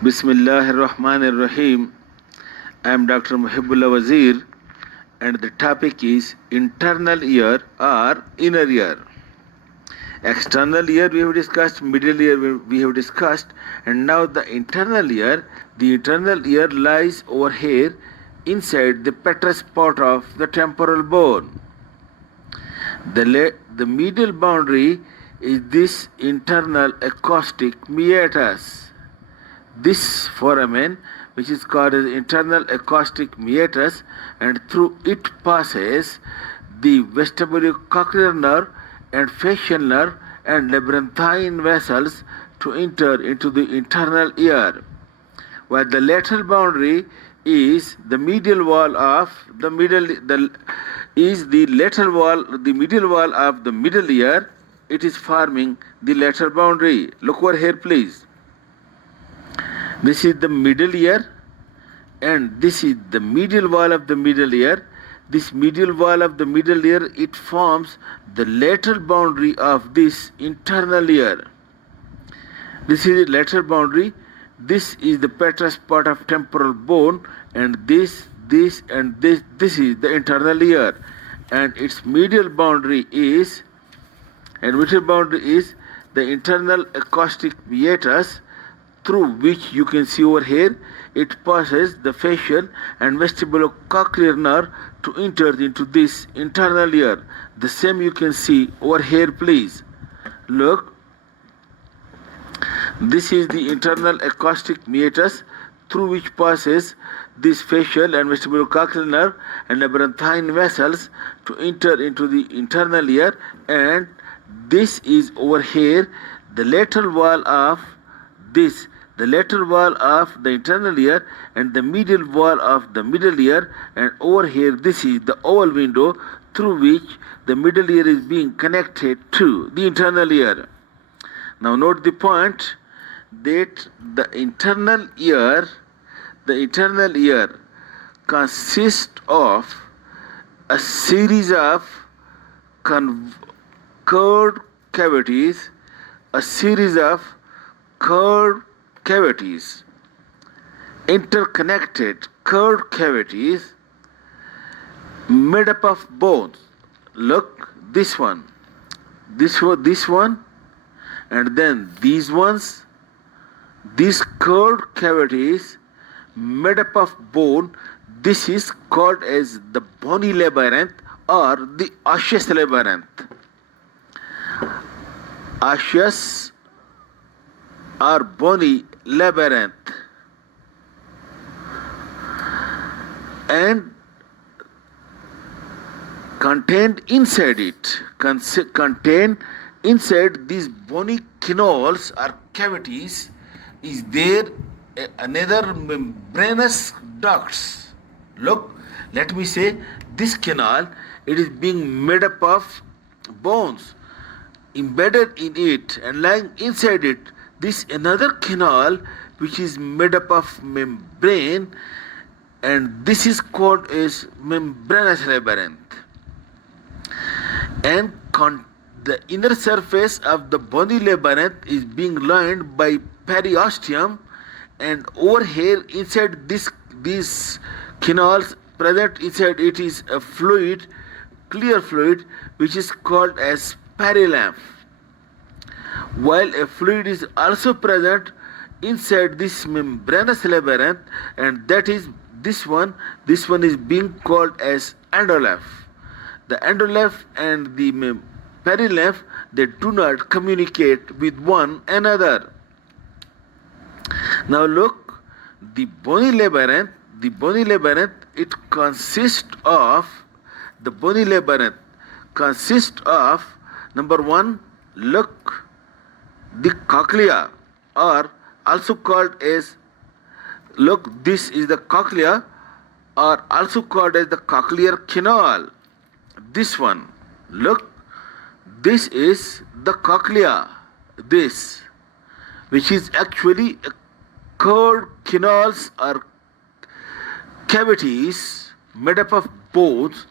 Bismillahir Rahmanir Rahim. I am Dr Mohibullah Wazir, and the topic is internal ear or inner ear. External ear we have discussed, middle ear we have discussed, and now the internal ear. The internal ear lies over here inside the petrous part of the temporal bone. The medial boundary is this internal acoustic meatus. This foramen, which is called as internal acoustic meatus, and through it passes the vestibule cochlear nerve and facial nerve and labyrinthine vessels to enter into the internal ear, while the lateral boundary is the medial wall of the medial wall of the middle ear. It is forming the lateral boundary. Look over here, please. This is the middle ear, and this is the medial wall of the middle ear. This medial wall of the middle ear, it forms the lateral boundary of this internal ear. This is the lateral boundary. This is the petrous part of temporal bone, and this is the internal ear, and its medial boundary is the internal acoustic meatus, through which you can see over here it passes the facial and vestibulocochlear nerve to enter into this internal ear. The same you can see over here, please. Look, this is the internal acoustic meatus through which passes this facial and vestibulocochlear nerve and labyrinthine vessels to enter into the internal ear, and this is over here the lateral wall of the internal ear and the medial wall of the middle ear, and over here this is the oval window through which the middle ear is being connected to the internal ear. Now note the point that the internal ear consists of a series of curved cavities, interconnected curved cavities made up of bones. Look, this one, and then these ones. These curved cavities made up of bone, this is called as the bony labyrinth or the osseous labyrinth. Osseous or bony labyrinth, and contained inside these bony canals or cavities is there another membranous ducts. Look, let me say this canal, it is being made up of bones. Embedded in it and lying inside it, this another canal which is made up of membrane, and this is called as membranous labyrinth. And the inner surface of the bony labyrinth is being lined by periosteum, and over here inside these canals present inside it is a fluid, clear fluid, which is called as perilymph, while a fluid is also present inside this membranous labyrinth, and that is this one is being called as endolymph. The endolymph and the perilymph, they do not communicate with one another. Now look, the bony labyrinth, it consists of number one, look, the cochlea, or also called as, look, this is the cochlea, or also called as the cochlear canal. This one, look, this is the cochlea, this, which is actually a curved canals or cavities made up of bones.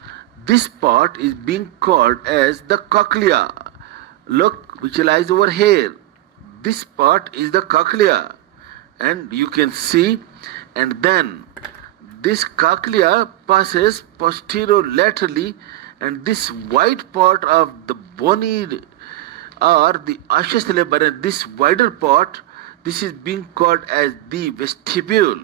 This part is being called as the cochlea. Look, which lies over here. This part is the cochlea. and you can see, and then this cochlea passes posterolaterally, and this white part of the bony or the osseous labyrinth, this wider part, this is being called as the vestibule,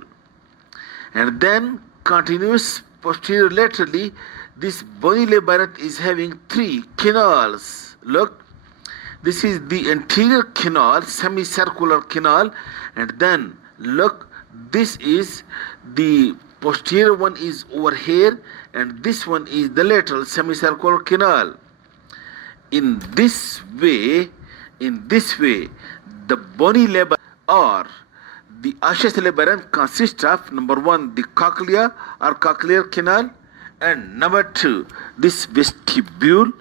and then continuous posterolaterally, this bony labyrinth is having three canals. Look, this is the anterior canal, semicircular canal, and then look, this is the posterior one is over here, and this one is the lateral semicircular canal. In this way, the bony labyrinth or the osseous labyrinth consists of number one, the cochlea or cochlear canal, and number two, this vestibule,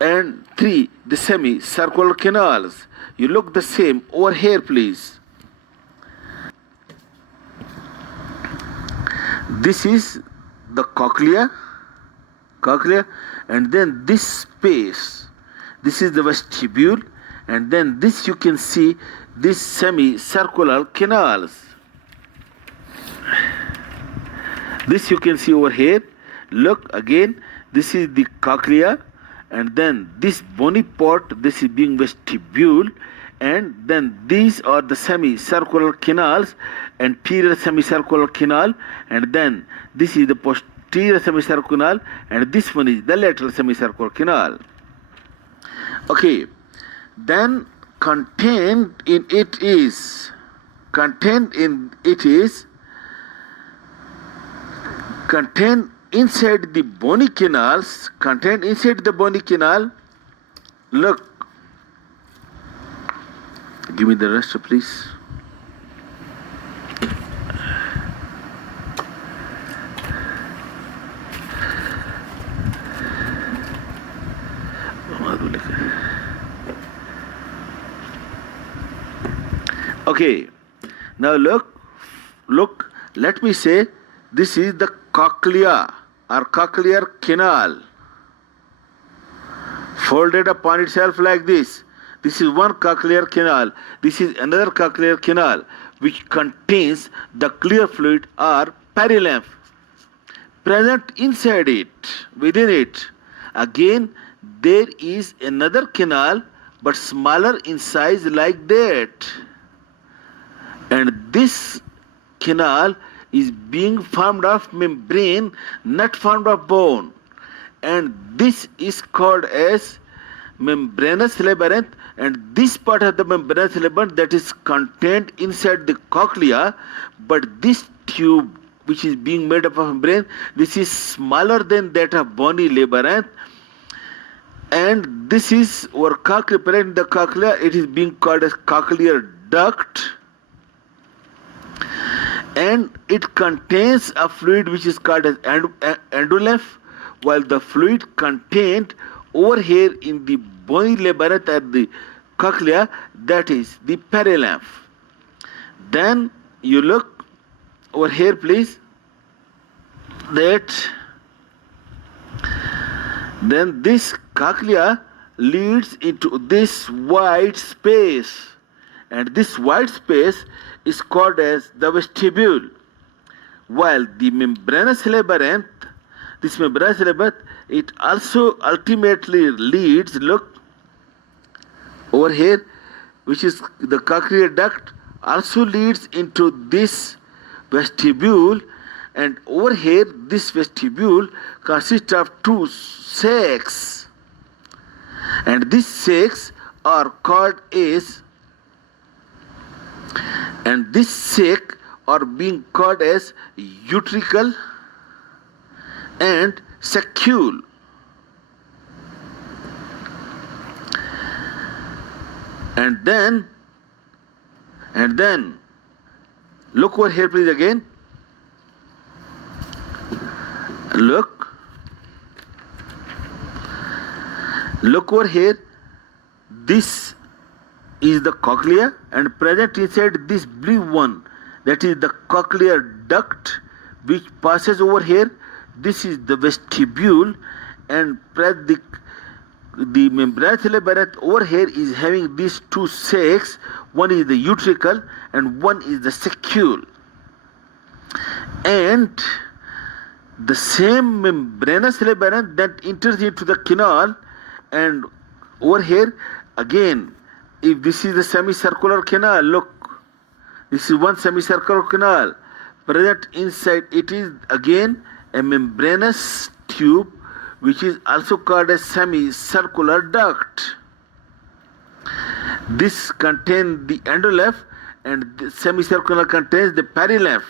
and three, the semicircular canals. You look the same over here, please. This is the cochlea, and then this space, this is the vestibule, and then this you can see this semicircular canals. This you can see over here. Look again, this is the cochlea, and then this bony part, this is being vestibule, and then these are the semicircular canals, anterior semicircular canal, and then this is the posterior semicircular canal, and this one is the lateral semicircular canal. Okay, then contained inside the bony canals, look, give me the rest, please. Okay, now look, let me say this is the cochlea or cochlear canal, folded upon itself like this. This is one cochlear canal. This is another cochlear canal which contains the clear fluid or perilymph present inside it, within it. Again, there is another canal but smaller in size like that. And this canal is being formed of membrane, not formed of bone. And this is called as membranous labyrinth, and this part of the membranous labyrinth that is contained inside the cochlea, but this tube which is being made up of membrane, this is smaller than that of bony labyrinth, and this is our cochlea, present in the cochlea, it is being called as cochlear duct, and it contains a fluid which is called as endolymph, while the fluid contained over here in the bony labyrinth at the cochlea, that is the perilymph. Then you look over here, please, that then this cochlea leads into this wide space, and this wide space is called as the vestibule, while the membranous labyrinth, it also ultimately leads, look over here, which is the cochlear duct, also leads into this vestibule, and over here this vestibule consists of two sacs, and these sacs are called as, and this sac are being called as utricle and saccule. And then look over here, please, again. Look over here. This is the cochlea, and present inside this blue one, that is the cochlear duct which passes over here. This is the vestibule, and the membranous labyrinth over here is having these two sacs. One is the utricle and one is the saccule. And the same membranous labyrinth that enters into the canal, and over here again, if this is the semicircular canal, look, this is one semicircular canal. Present inside it is again a membranous tube, which is also called a semicircular duct. This contains the endolymph and the semicircular contains the perilymph.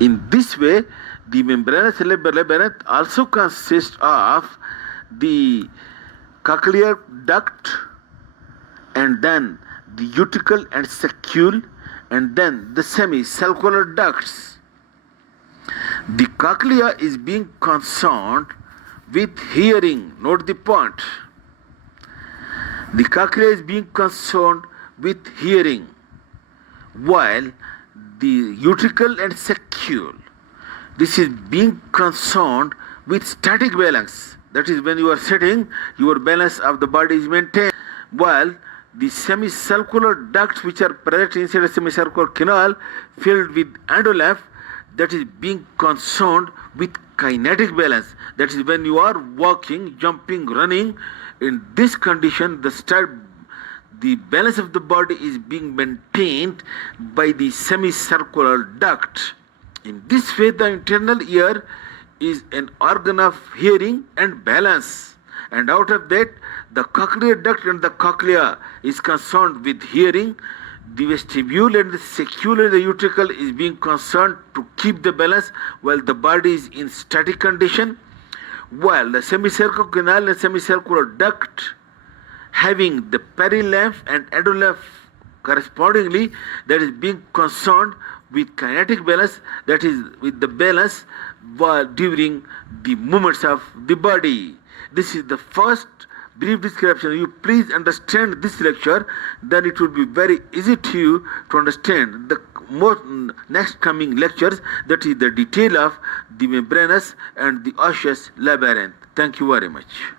In this way, the membranous labyrinth also consists of the cochlear duct and then the utricle and saccule and then the semicircular ducts. The cochlea is being concerned with hearing. Note the point. The cochlea is being concerned with hearing, while the utricle and saccule, this is being concerned with static balance. That is, when you are sitting, your balance of the body is maintained, while the semicircular ducts which are present inside a semicircular canal filled with endolymph, that is being concerned with kinetic balance. That is, when you are walking, jumping, running, in this condition the balance of the body is being maintained by the semicircular duct. In this way, the internal ear is an organ of hearing and balance, and out of that the cochlear duct and the cochlea is concerned with hearing. The vestibule and the saccule and the utricle is being concerned to keep the balance while the body is in static condition, while the semicircular canal and semicircular duct having the perilymph and endolymph correspondingly, that is being concerned with kinetic balance, that is with the balance during the movements of the body. This is the first brief description. You please understand this lecture, then it will be very easy to you to understand the next coming lectures, that is the detail of the membranous and the osseous labyrinth. Thank you very much.